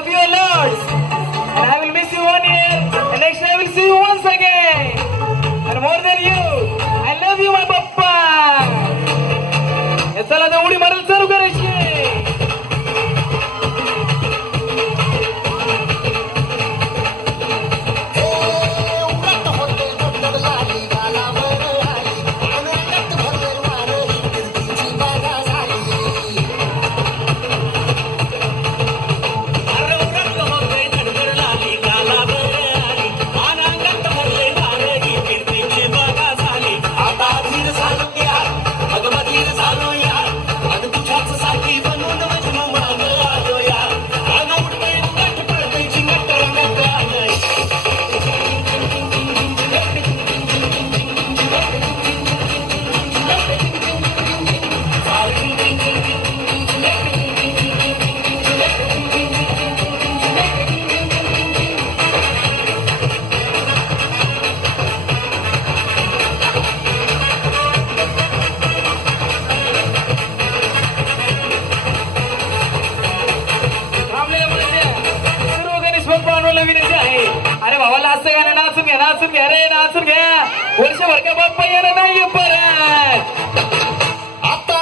love you a lot. And I will miss you 1 year. And next I will see you once again. And more than you, I love you my papa. चला आता उडी मारायला चालू करायची. अरे भावाला असं गाणं नाचून घ्या नाचून घ्या रे नाचून घ्या. वर्षभर का बाप्पा येणं नाही परत. आता